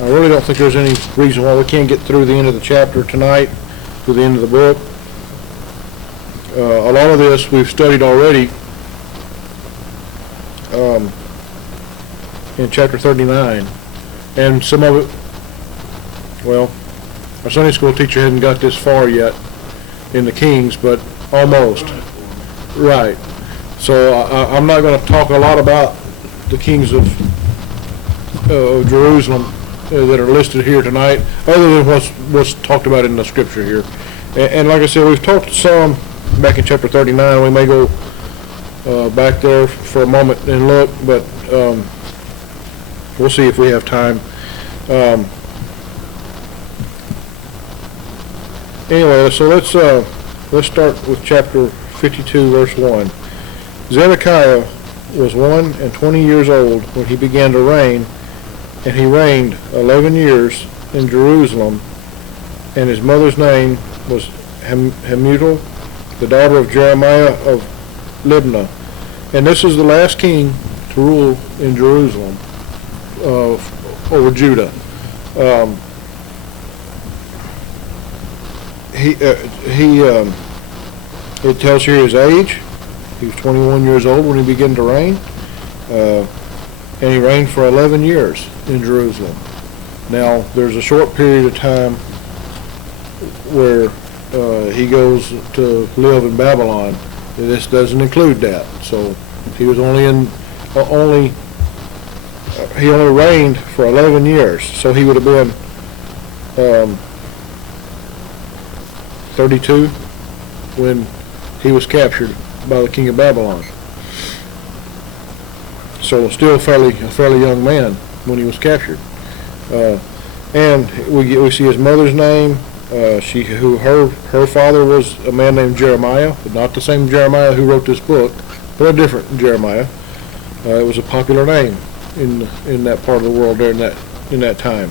I really don't think there's any reason why we can't get through the end of the chapter tonight, to the end of the book. A lot of this we've studied already in chapter 39, and some of it, well, our Sunday school teacher hadn't got this far yet in the Kings, but almost. Right. So I'm not going to talk a lot about the kings of Jerusalem that are listed here tonight, other than what's talked about in the scripture here. And like I said, we've talked some back in chapter 39. We may go back there for a moment and look, but we'll see if we have time. Anyway, so let's start with chapter 52, verse 1. Zedekiah was 21 years old when he began to reign, and he reigned 11 years in Jerusalem, and his mother's name was Hamutal, the daughter of Jeremiah of Libnah. And this is the last king to rule in Jerusalem over Judah. It tells here his age. He was 21 years old when he began to reign, and he reigned for 11 years in Jerusalem. Now, there's a short period of time where he goes to live in Babylon. This doesn't include that. So he was only reigned for 11 years. So he would have been 32 when he was captured by the king of Babylon. So still a fairly young man when he was captured. And we see his mother's name. Her father was a man named Jeremiah, but not the same Jeremiah who wrote this book, but a different Jeremiah. It was a popular name in that part of the world during that time.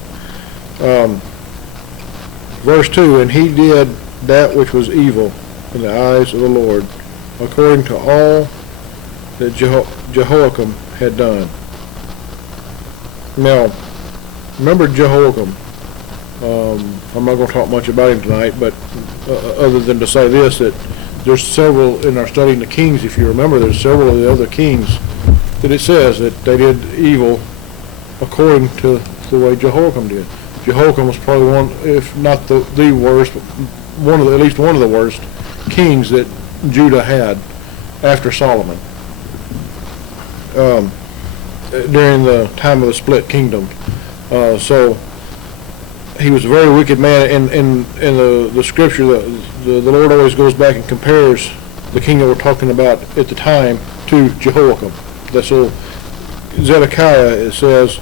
Verse 2, and he did that which was evil in the eyes of the Lord, according to all that Jehoiakim had done. Now, remember Jehoiakim. I'm not going to talk much about him tonight, but other than to say this, that there's several, in our studying the kings, if you remember, there's several of the other kings that it says that they did evil according to the way Jehoiakim did. Jehoiakim was probably one, if not the worst, at least one of the worst kings that Judah had after Solomon during the time of the split kingdom. So he was a very wicked man. In the scripture, the Lord always goes back and compares the king that we're talking about at the time to Jehoiakim. That's so Zedekiah, it says,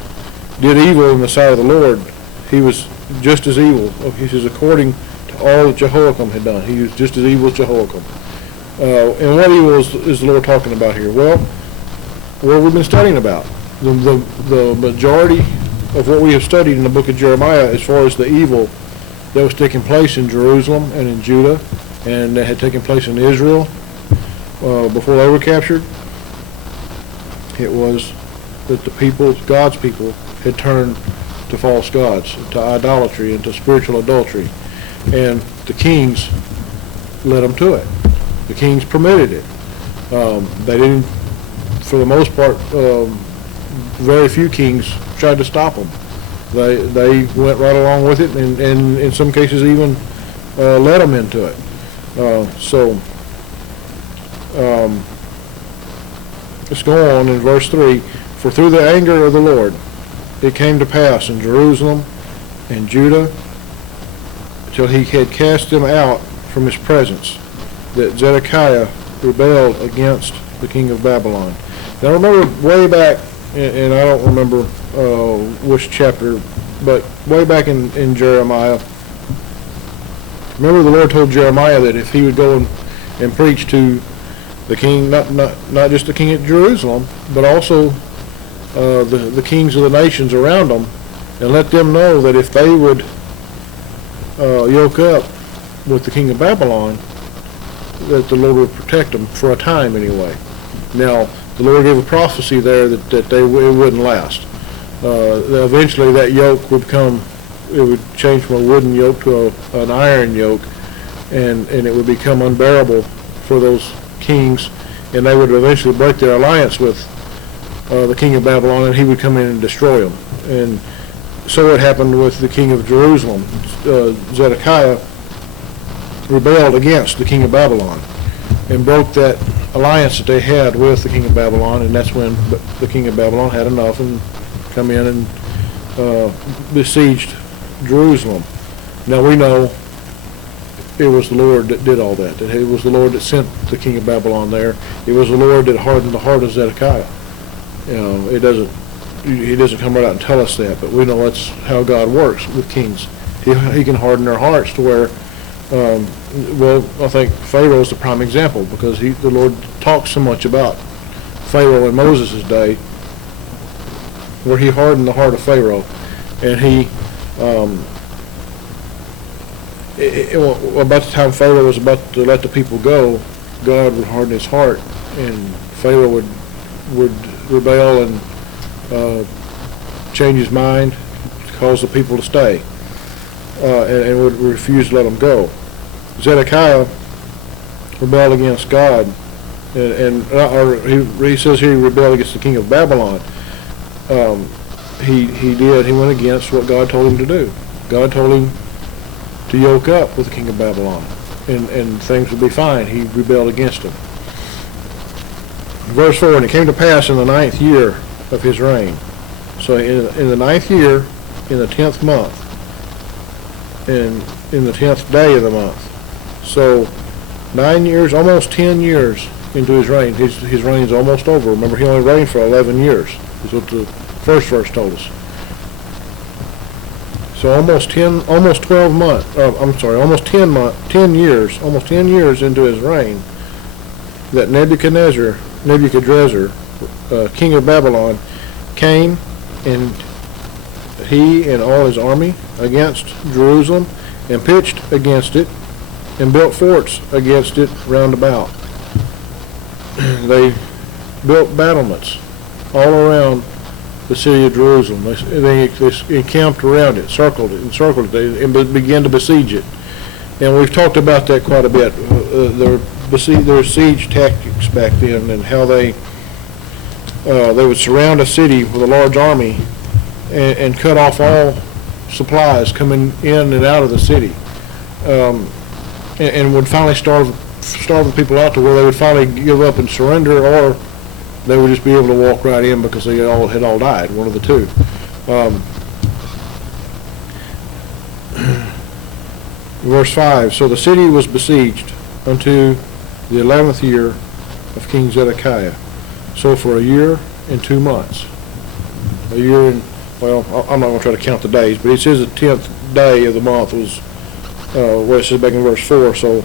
did evil in the sight of the Lord. He was just as evil. He says, according to all that Jehoiakim had done, he was just as evil as Jehoiakim. And what evil is the Lord talking about here? Well, what we've been studying about. The majority of what we have studied in the book of Jeremiah as far as the evil that was taking place in Jerusalem and in Judah and that had taken place in Israel before they were captured, it was that the people, God's people, had turned to false gods, to idolatry, and to spiritual adultery. And the kings led them to it. The kings permitted it. They didn't, for the most part, very few kings tried to stop them. They went right along with it, and in some cases even led them into it. Let's go on in verse 3. For through the anger of the Lord it came to pass in Jerusalem and Judah, till he had cast them out from his presence, that Zedekiah rebelled against the king of Babylon. Now remember way back, and I don't remember which chapter, but way back in Jeremiah, remember the Lord told Jeremiah that if he would go and preach to the king, not just the king at Jerusalem, but also the kings of the nations around them, and let them know that if they would yoke up with the king of Babylon, that the Lord would protect them for a time anyway. Now, the Lord gave a prophecy there that it wouldn't last. Eventually that yoke would it would change from a wooden yoke to an iron yoke, and it would become unbearable for those kings, and they would eventually break their alliance with the king of Babylon, and he would come in and destroy them. And so it happened with the king of Jerusalem. Zedekiah rebelled against the king of Babylon and broke that alliance that they had with the king of Babylon, and that's when the king of Babylon had enough and come in and besieged Jerusalem. Now we know it was the Lord that did all that. It was the Lord that sent the king of Babylon there. It was the Lord that hardened the heart of Zedekiah. He doesn't come right out and tell us that, but we know that's how God works with kings. He can harden their hearts to where, I think Pharaoh is the prime example, because the Lord talks so much about Pharaoh in Moses' day, where he hardened the heart of Pharaoh, and about the time Pharaoh was about to let the people go, God would harden his heart, and Pharaoh would rebel and change his mind, cause the people to stay, and would refuse to let them go. Zedekiah rebelled against God, he says here he rebelled against the king of Babylon. He went against what God told him to do. God told him to yoke up with the king of Babylon, and things would be fine. He rebelled against him. Verse 4, and it came to pass in the 9th year of his reign. So in the 9th year, in the 10th month, and in the 10th day of the month. So 9 years, almost 10 years into his reign. His reign's almost over. Remember, he only reigned for 11 years, is what the first verse told us. So almost 10 years into his reign, that Nebuchadnezzar, king of Babylon, came, and he and all his army against Jerusalem, and pitched against it, and built forts against it round about. They built battlements all around the city of Jerusalem. They encamped around it, circled it, and began to besiege it. And we've talked about that quite a bit. Their siege tactics back then, and how they would surround a city with a large army and cut off all supplies coming in and out of the city, and would finally starve the people out to where they would finally give up and surrender, or they would just be able to walk right in because they had all died, one of the two. Verse 5, so the city was besieged unto the 11th year of King Zedekiah. So for a year and 2 months. A year and, well, I'm not going to try to count the days, but it says the 10th day of the month was, what it says back in verse 4, so,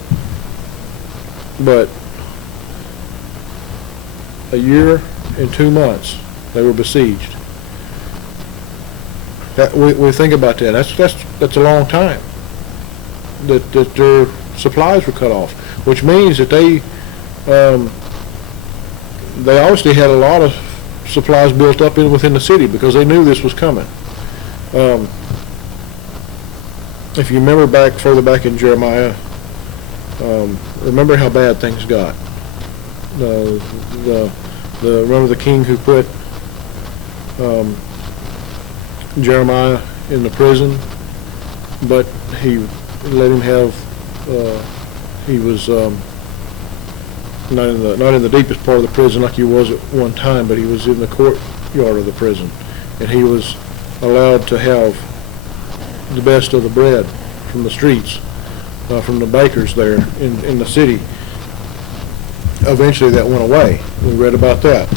but a year and 2 months they were besieged. We think about that. That's a long time that their supplies were cut off, which means that they obviously had a lot of supplies built up within the city, because they knew this was coming. If you remember further back in Jeremiah, remember how bad things got. Remember the king who put Jeremiah in the prison, but he let him have. He was not in the deepest part of the prison like he was at one time, but he was in the courtyard of the prison, and he was allowed to have the best of the bread from the streets, from the bakers there in the city. Eventually that went away. We read about that.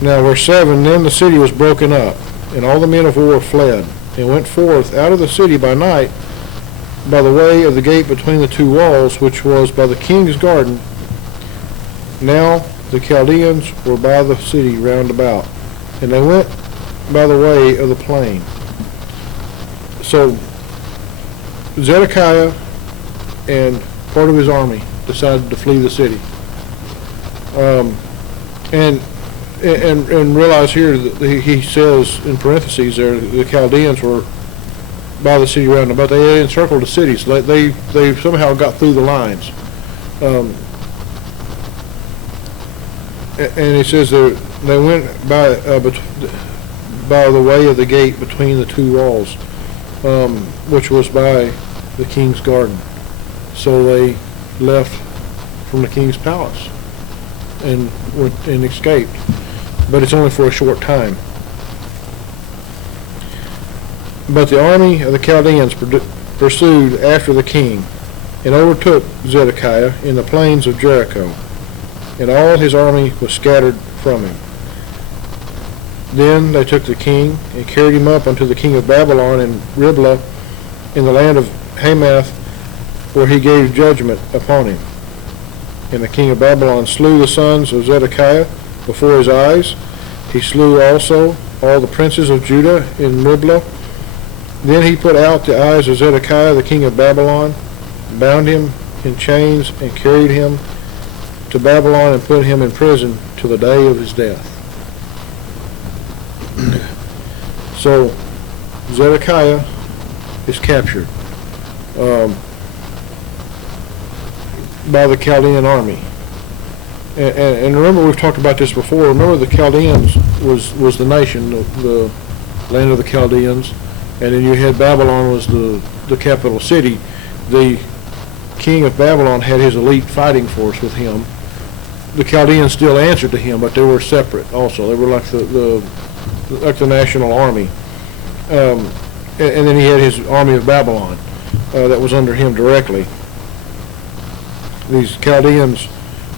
Now verse 7, then the city was broken up, and all the men of war fled, and went forth out of the city by night by the way of the gate between the two walls, which was by the king's garden. Now the Chaldeans were by the city round about, and they went by the way of the plain. So Zedekiah and part of his army decided to flee the city. And And realize here that he says in parentheses there, the Chaldeans were by the city round about. They encircled the cities. They somehow got through the lines. And he says they went by the way of the gate between the two walls, which was by the king's garden. So they left from the king's palace and went and escaped. But it's only for a short time. But the army of the Chaldeans pursued after the king and overtook Zedekiah in the plains of Jericho, and all his army was scattered from him. Then they took the king and carried him up unto the king of Babylon in Riblah in the land of Hamath, where he gave judgment upon him. And the king of Babylon slew the sons of Zedekiah before his eyes. He slew also all the princes of Judah in Riblah. Then he put out the eyes of Zedekiah the king of Babylon, bound him in chains, and carried him to Babylon and put him in prison till the day of his death. So Zedekiah is captured by the Chaldean army. And remember, we've talked about this before. Remember, the Chaldeans was the nation, the land of the Chaldeans, and then you had Babylon was the capital city. The king of Babylon had his elite fighting force with him. The Chaldeans still answered to him, but they were separate also. They were like the national army. And then he had his army of Babylon that was under him directly. These Chaldeans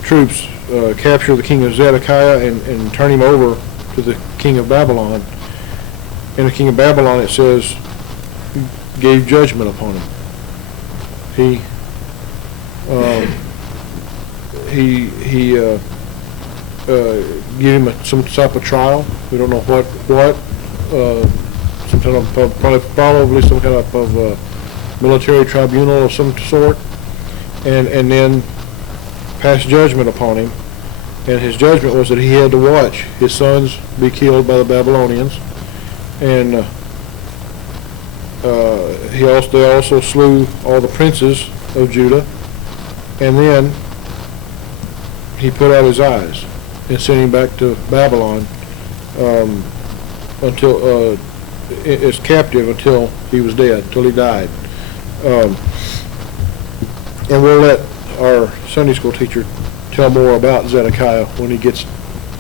troops capture the king of Zedekiah and turn him over to the king of Babylon. And the king of Babylon, it says, gave judgment upon him. He gave him some type of trial. We don't know what. Some kind of probably some kind of military tribunal of some sort, and then passed judgment upon him. And his judgment was that he had to watch his sons be killed by the Babylonians, and they also slew all the princes of Judah, and then he put out his eyes and sent him back to Babylon until as captive until he was dead, until he died. And we'll let our Sunday school teacher tell more about Zedekiah when he gets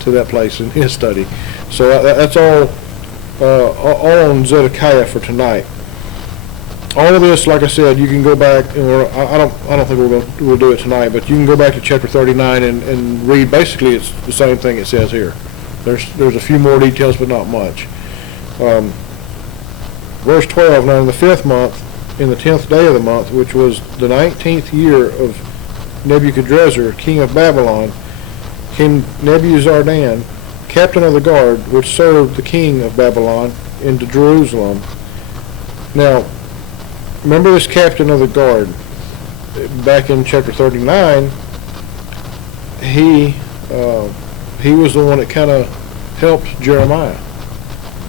to that place in his study. So that's all on Zedekiah for tonight. All of this, like I said, you can go back, and I don't think we'll do it tonight, but you can go back to chapter 39 and read. Basically, it's the same thing it says here. There's a few more details, but not much. Verse 12, now in the 5th month, in the 10th day of the month, which was the 19th year of Nebuchadrezzar, king of Babylon, came Nebuzaradan, captain of the guard, which served the king of Babylon, into Jerusalem. Now, remember this captain of the guard, back in chapter 39, he was the one that kind of helped Jeremiah.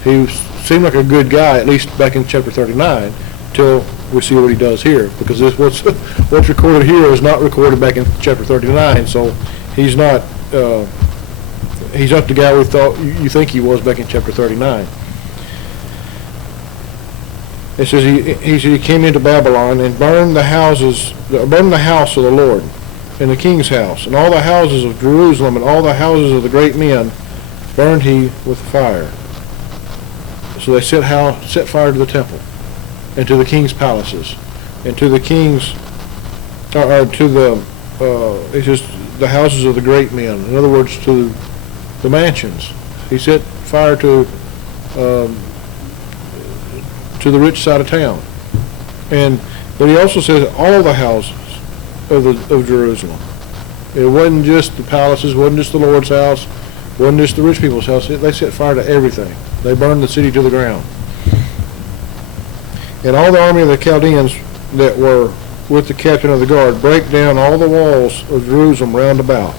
He seemed like a good guy, at least back in chapter 39, till we see what he does here, because what's recorded here is not recorded back in chapter 39. So he's not the guy we thought you think he was back in chapter 39. It says he came into Babylon and burned the house of the Lord, and the king's house, and all the houses of Jerusalem, and all the houses of the great men burned he with fire. So they set fire to the temple, and to the king's palaces, and to the king's, it's just the houses of the great men. In other words, to the mansions. He set fire to the rich side of town, but he also says all the houses of Jerusalem. It wasn't just the palaces, wasn't just the Lord's house, wasn't just the rich people's house. They set fire to everything. They burned the city to the ground. And all the army of the Chaldeans that were with the captain of the guard break down all the walls of Jerusalem round about.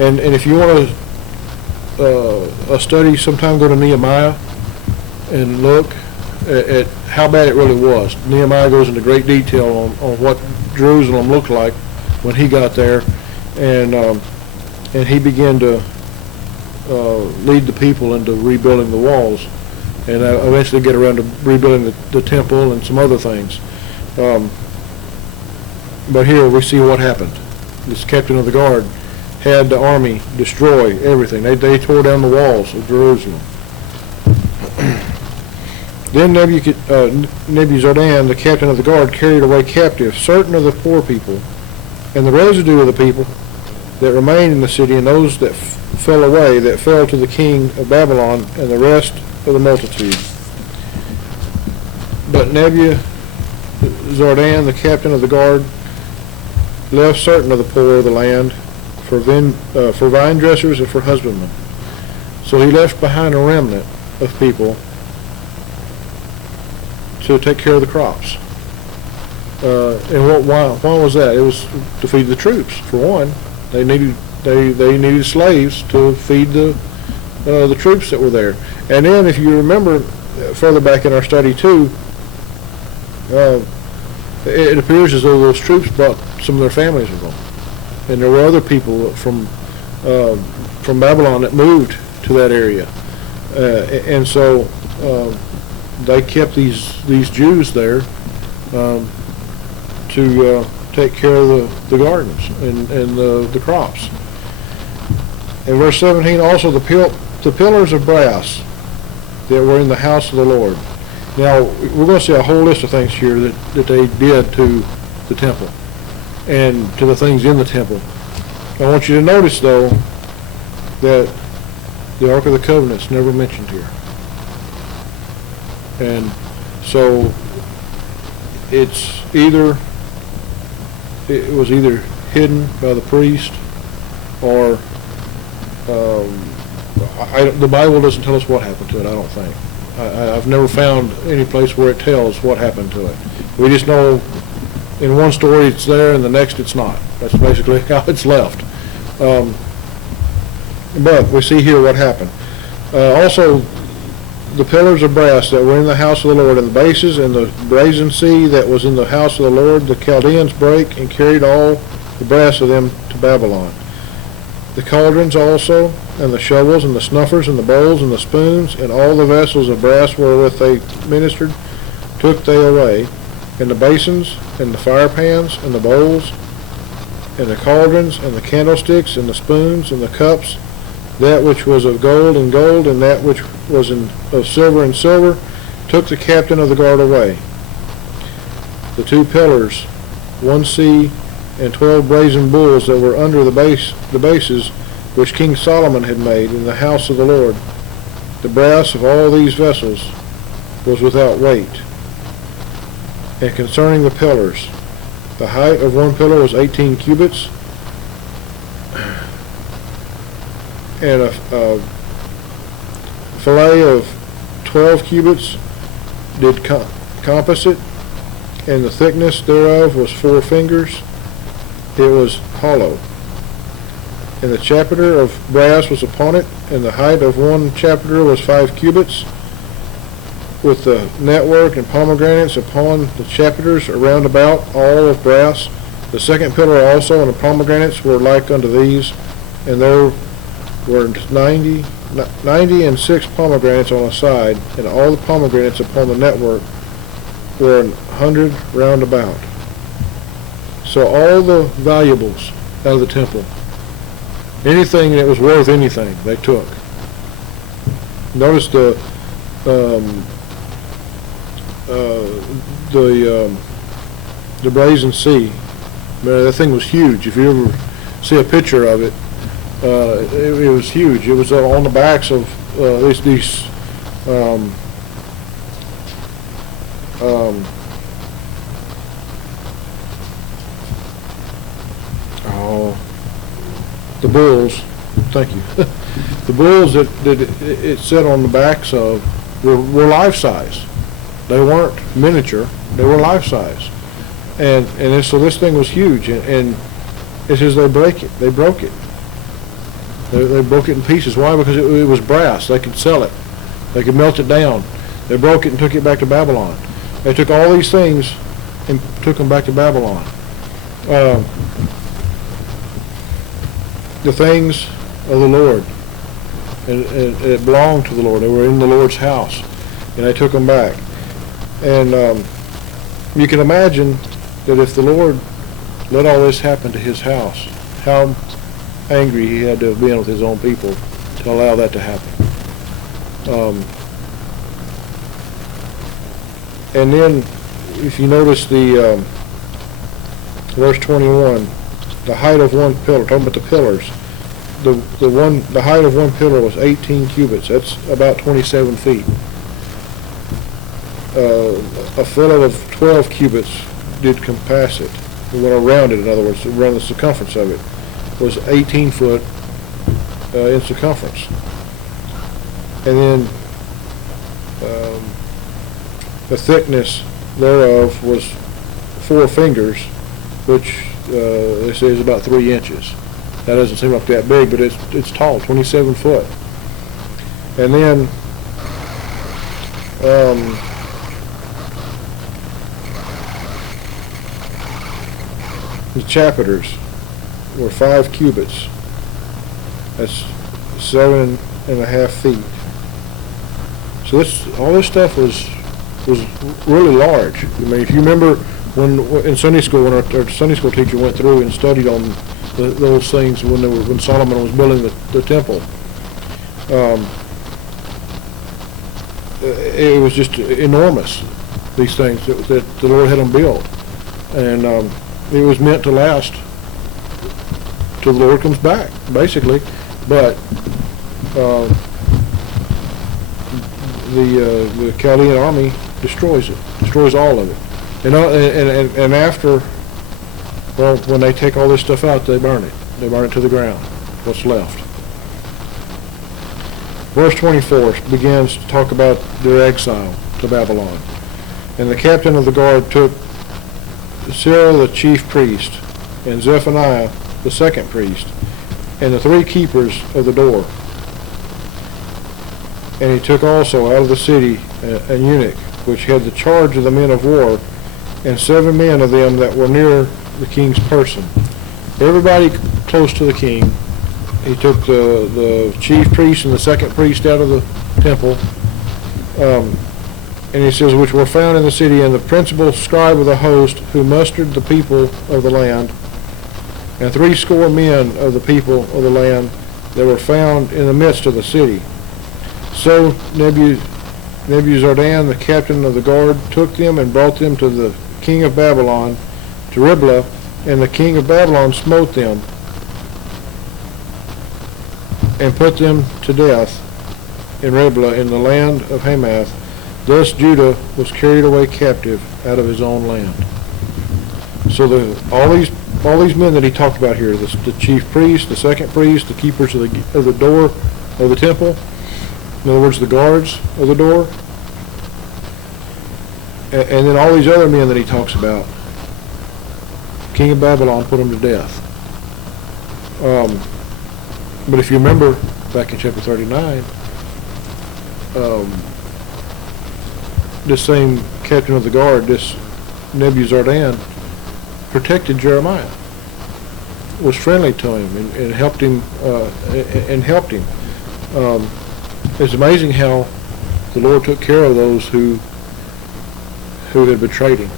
And if you want to a study sometime, go to Nehemiah and look at how bad it really was. Nehemiah goes into great detail on what Jerusalem looked like when he got there, and he began to lead the people into rebuilding the walls, and eventually get around to rebuilding the temple and some other things. But here we see what happened. This captain of the guard had the army destroy everything. They tore down the walls of Jerusalem. Then Nebuzaradan, the captain of the guard, carried away captive certain of the poor people, and the residue of the people that remained in the city, and those that fell away, that fell to the king of Babylon, and the rest of the multitude. But Nebuzaradan, the captain of the guard, left certain of the poor of the land for vine dressers and for husbandmen. So he left behind a remnant of people to take care of the crops. And why was that? It was to feed the troops, for one. They needed slaves to feed the troops that were there. And then, if you remember further back in our study too, it appears as though those troops brought some of their families with them, and there were other people from Babylon that moved to that area, and so they kept these Jews there to take care of the gardens and the crops. In verse 17, also the pillars of brass that were in the house of the Lord. Now, we're going to see a whole list of things here that they did to the temple and to the things in the temple. I want you to notice, though, that the Ark of the Covenant's never mentioned here. And so it was either hidden by the priest, or the Bible doesn't tell us what happened to it, I don't think. I've never found any place where it tells what happened to it. We just know in one story it's there and the next it's not. That's basically how it's left. But we see here what happened. Also, the pillars of brass that were in the house of the Lord, and the bases and the brazen sea that was in the house of the Lord, the Chaldeans brake and carried all the brass of them to Babylon. The cauldrons also, and the shovels, and the snuffers, and the bowls, and the spoons, and all the vessels of brass wherewith they ministered, took they away, and the basins, and the fire pans, and the bowls, and the cauldrons, and the candlesticks, and the spoons, and the cups, that which was of gold, and that which was of silver, and silver, took the captain of the guard away. The two pillars, one sea, and 12 brazen bulls that were under the bases which King Solomon had made in the house of the Lord. The brass of all these vessels was without weight. And concerning the pillars, the height of one pillar was 18 cubits, and a fillet of 12 cubits did compass it, and the thickness thereof was 4 fingers. It was hollow. And the chapiter of brass was upon it, and the height of one chapiter was 5 cubits, with the network and pomegranates upon the chapiters around about, all of brass. The second pillar also and the pomegranates were like unto these, and there were 96 pomegranates on a side, and all the pomegranates upon the network were 100 round about. So all the valuables out of the temple, anything that was worth anything, they took. Notice the brazen sea. Man, that thing was huge. If you ever see a picture of it, it was huge. It was on the backs of these the bulls. Thank you. The bulls that it set on the backs of were life size. They weren't miniature. They were life size. So this thing was huge, and it says they broke it. They broke it in pieces. Why? Because it was brass. They could sell it. They could melt it down. They broke it and took it back to Babylon. They took all these things and took them back to Babylon. The things of the Lord, and it belonged to the Lord. They were in the Lord's house, and they took them back. And you can imagine that if the Lord let all this happen to his house, how angry he had to have been with his own people to allow that to happen. And then, if you notice the verse 21, the height of one pillar, talking about the pillars, the height of one pillar was 18 cubits. That's about 27 feet. A fillet of 12 cubits did compass it. It went around it, in other words, around the circumference of it was 18 foot in circumference. And then the thickness thereof was 4 fingers, which they say is about 3 inches. That doesn't seem like that big, but it's tall, 27 foot. And then the chapiters were 5 cubits. That's 7.5 feet. So all this stuff was really large. I mean, if you remember when in Sunday school, when our Sunday school teacher went through and studied on those things when Solomon was building the temple, it was just enormous. These things that the Lord had them built, and it was meant to last till the Lord comes back, basically. But the Chaldean army destroys all of it, and after, well, when they take all this stuff out, they burn it to the ground. What's left. Verse 24 begins to talk about their exile to Babylon. And the captain of the guard took Cyril the chief priest, and Zephaniah the second priest, and the 3 keepers of the door. And he took also out of the city an eunuch, which had the charge of the men of war, and 7 men of them that were near the king's person. Everybody close to the king. He took the chief priest and the second priest out of the temple. And he says, which were found in the city, and the principal scribe of the host, who mustered the people of the land, and 60 men of the people of the land that were found in the midst of the city. So Nebuzaradan, the captain of the guard, took them and brought them to the king of Babylon, to Riblah, and the king of Babylon smote them, and put them to death in Riblah in the land of Hamath. Thus Judah was carried away captive out of his own land. So all these men that he talked about here, the chief priest, the second priest, the keepers of the door of the temple, in other words, the guards of the door, and then all these other men that he talks about, king of Babylon put them to death. But if you remember back in chapter 39, this same captain of the guard, this Nebuzaradan, protected Jeremiah, was friendly to him and helped him. It's amazing how the Lord took care of those who had betrayed him,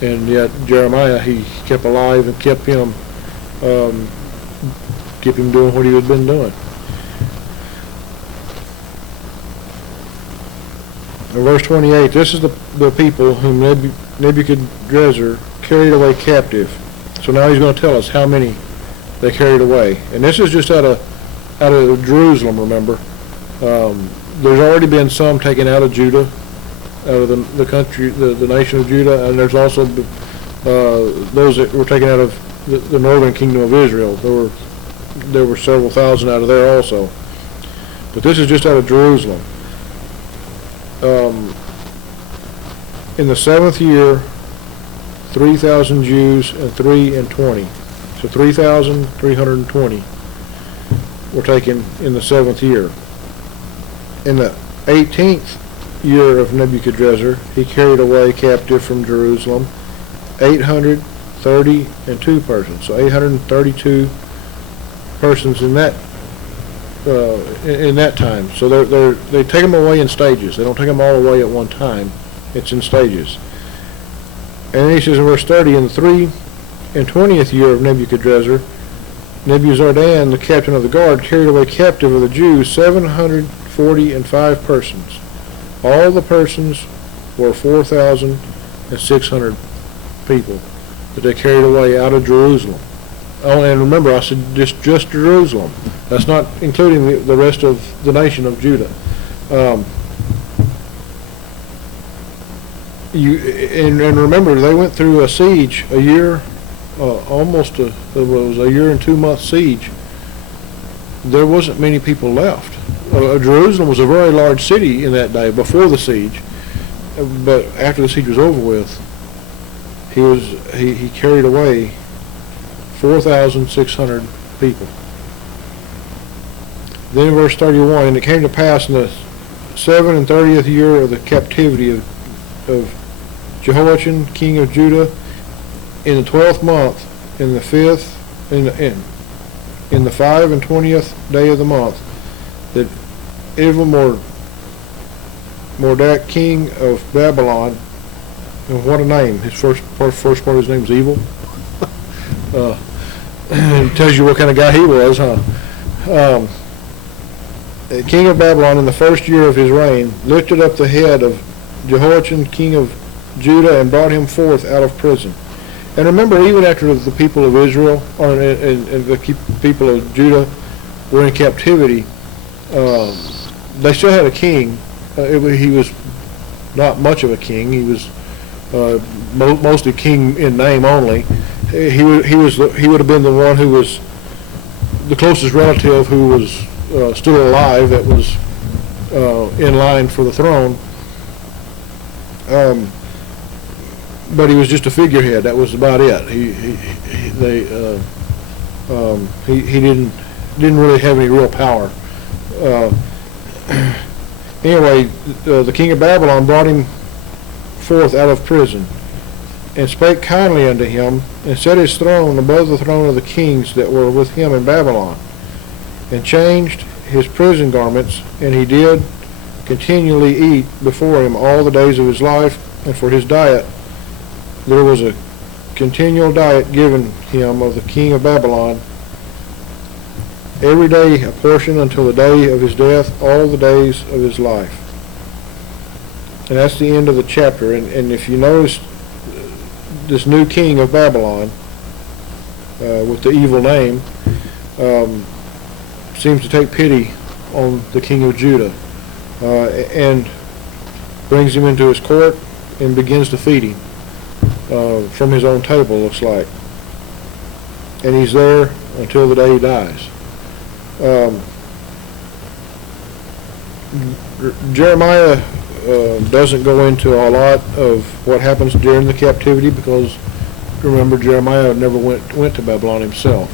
and yet Jeremiah, he kept alive and kept him doing what he had been doing. In verse 28, this is the people whom Nebuchadnezzar carried away captive. So now he's going to tell us how many they carried away. And this is just out of Jerusalem, remember. There's already been some taken out of Judah, out of the country, the nation of Judah, and there's also those that were taken out of the northern kingdom of Israel. There were several thousand out of there also. But this is just out of Jerusalem. In the 7th year, 3,000 Jews and 3 and 20. So 3,320. were taken in the 7th year. In the 18th year of Nebuchadrezzar, he carried away captive from Jerusalem 832 persons. So 832 persons in that time. So they take them away in stages. They don't take them all away at one time. It's in stages. And he says in verse 30, in the 23rd year of Nebuchadrezzar, Nebuzaradan, the captain of the guard, carried away captive of the Jews 745 persons. All the persons were 4,600 people that they carried away out of Jerusalem. Oh, and remember, I said just Jerusalem. That's not including the rest of the nation of Judah. And remember, they went through a siege a year, it was a year and 2 month siege. There wasn't many people left. Jerusalem was a very large city in that day before the siege, but after the siege was over with, he carried away 4,600 people. Then in verse 31, and it came to pass in the 37th year of the captivity of Jehoiachin, king of Judah, in the 12th month, in the 25th day of the month, that Evil-Merodach, king of Babylon, and what a name! His first part of his name is Evil. It tells you what kind of guy he was, huh? The king of Babylon, in the 1st year of his reign, lifted up the head of Jehoiachin, king of Judah, and brought him forth out of prison. And remember, even after the people of Israel and the people of Judah were in captivity, they still had a king. He was not much of a king. He was mostly king in name only. He would have been the one who was the closest relative who was still alive, that was in line for the throne. But he was just a figurehead. That was about it. He didn't really have any real power. Anyway, the king of Babylon brought him forth out of prison, and spake kindly unto him, and set his throne above the throne of the kings that were with him in Babylon, and changed his prison garments, and he did continually eat before him all the days of his life, and for his diet there was a continual diet given him of the king of Babylon, every day a portion until the day of his death, all the days of his life. And that's the end of the chapter. And if you notice, this new king of Babylon, with the evil name, seems to take pity on the king of Judah, and brings him into his court and begins to feed him from his own table, looks like. And he's there until the day he dies. Jeremiah doesn't go into a lot of what happens during the captivity, because remember, Jeremiah never went to Babylon himself.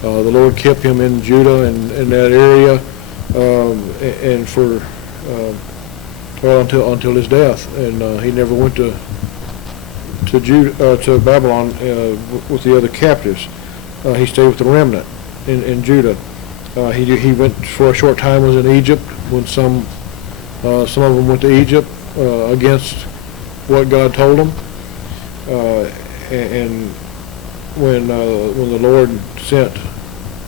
The Lord kept him in Judah and in that area, and for until his death, and he never went to Babylon with the other captives. He stayed with the remnant in Judah. He went for a short time, was in Egypt when some of them went to Egypt against what God told them, and when the Lord sent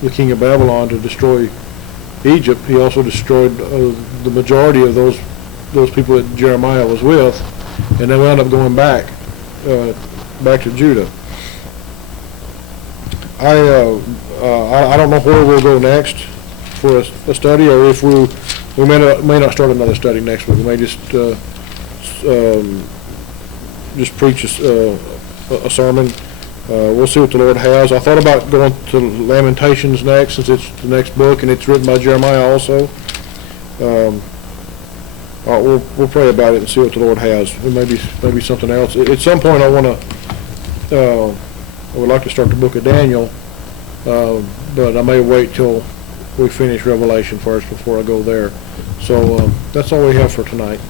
the king of Babylon to destroy Egypt, he also destroyed the majority of those people that Jeremiah was with, and they wound up going back to Judah. I don't know where we'll go next for a study, or if we may not start another study next week. We may just preach a sermon. We'll see what the Lord has. I thought about going to Lamentations next, since it's the next book and it's written by Jeremiah also. We'll pray about it and see what the Lord has. Maybe something else. At some point, I would like to start the book of Daniel, but I may wait till we finish Revelation first before I go there. So, that's all we have for tonight.